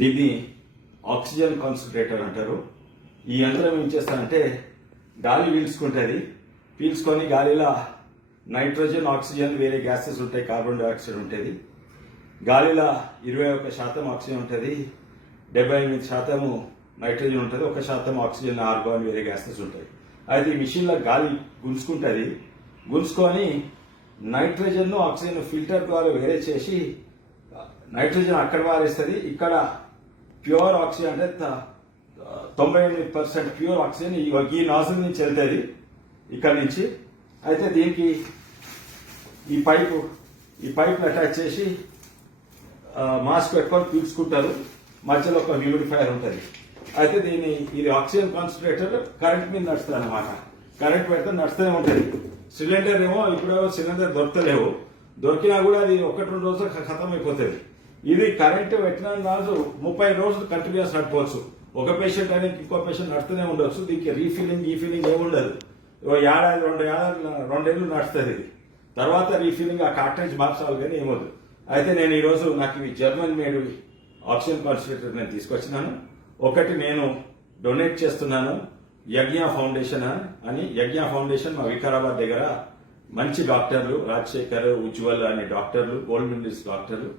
దీన్ని oxygen concentrator అంటారు. ఈ యంత్రం ఏం చేస్తానంటే గాలి పీల్చుకుంటుంది. పీల్చుకొని గాలిలో నైట్రోజన్ ఆక్సిజన్ వేరే గ్యాసెస్ ఉంటాయి కార్బన్ డైఆక్సైడ్ ఉంటుంది. గాలిలో ఇరవై ఒక్క శాతం ఆక్సిజన్ ఉంటుంది. డెబ్బై ఎనిమిది శాతము నైట్రోజన్ ఉంటుంది. ఒక శాతం ఆక్సిజన్ ఆర్గాన్ వేరే గ్యాసెస్ ఉంటాయి. అయితే ఈ మిషన్లో గాలి గుంజుకుంటుంది. గుంజుకొని నైట్రోజన్ను ఆక్సిజన్ ఫిల్టర్ ద్వారా వేరే చేసి నైట్రోజన్ అక్కడ వారేస్తుంది. ఇక్కడ ప్యూర్ ఆక్సిజన్ అంటే తొంభై ఎనిమిది పర్సెంట్ ప్యూర్ ఆక్సిజన్ ఈ నాజిల్ నుంచి వెళ్తుంది ఇక్కడ నుంచి. అయితే దీనికి ఈ పైపు ఈ పైప్ని అటాచ్ చేసి మాస్క్ పెట్టుకొని పీల్చుకుంటారు. మధ్యలో ఒక హ్యూమిడిఫైర్ ఉంటుంది. అయితే దీన్ని ఇది ఆక్సిజన్ కాన్సన్ట్రేటర్ కరెంట్ మీద నడుస్తుంది అనమాట కరెంట్ పెడితే నడుస్తూనే ఉంటుంది. సిలిండర్ ఏమో ఇప్పుడు సిలిండర్ దొరకలేవు. దొరికినా కూడా అది ఒకటి రెండు రోజులు ఖతం అయిపోతుంది ఇది కరెంట్ పెట్టిన రోజు ముప్పై రోజులు కంటిన్యూస్ నడపవచ్చు. ఒక పేషెంట్ అని ఇంకో పేషెంట్ నడుస్తూనే ఉండొచ్చు. దీనికి రీఫిల్లింగ్ గీఫిల్లింగ్ ఏమి ఉండదు. ఓ ఏడాది రెండు ఏడాది రెండేళ్ళు నడుస్తుంది ఇది. తర్వాత రీఫీలింగ్ ఆ కార్టేజ్ మార్చాలి కానీ ఏమొద్దు అయితే నేను ఈరోజు నాకు ఇవి జర్మన్ మేడ్ ఆక్సిజన్ కాన్సన్ట్రేటర్ నేను తీసుకొచ్చినాను. ఒకటి నేను డొనేట్ చేస్తున్నాను. యజ్ఞ ఫౌండేషన్ అని యజ్ఞ ఫౌండేషన్ మా వికారాబాద్ దగ్గర మంచి డాక్టర్లు రాజశేఖర్ ఉజ్వల్ అనే డాక్టర్లు గోల్డ్ మెడలిస్ట్ డాక్టర్లు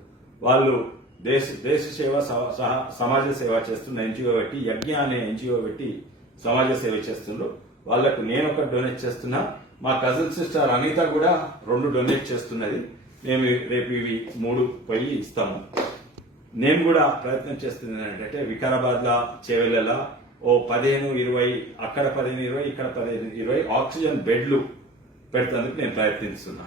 వాళ్ళు దేశ దేశ సేవ స- సమాజ సేవ చేస్తున్న ఎన్జిఓ పెట్టి యజ్ఞ అనే ఎన్జిఓ పెట్టి సమాజ సేవ చేస్తుండ్రు. వాళ్ళకు నేను ఒక డొనేట్ చేస్తున్నా. మా కజిన్ సిస్టర్ అనిత కూడా రెండు డొనేట్ చేస్తున్నది. మేము రేపు ఇవి మూడు పోయి ఇస్తాము. నేను కూడా ప్రయత్నం చేస్తుంది ఏంటంటే వికారాబాద్లా చేవెళ్ళ ఓ పదిహేను ఇరవై అక్కడ పదిహేను ఇరవై ఇక్కడ పదిహేను ఇరవై ఆక్సిజన్ బెడ్లు పెడతందుకు నేను ప్రయత్నిస్తున్నా.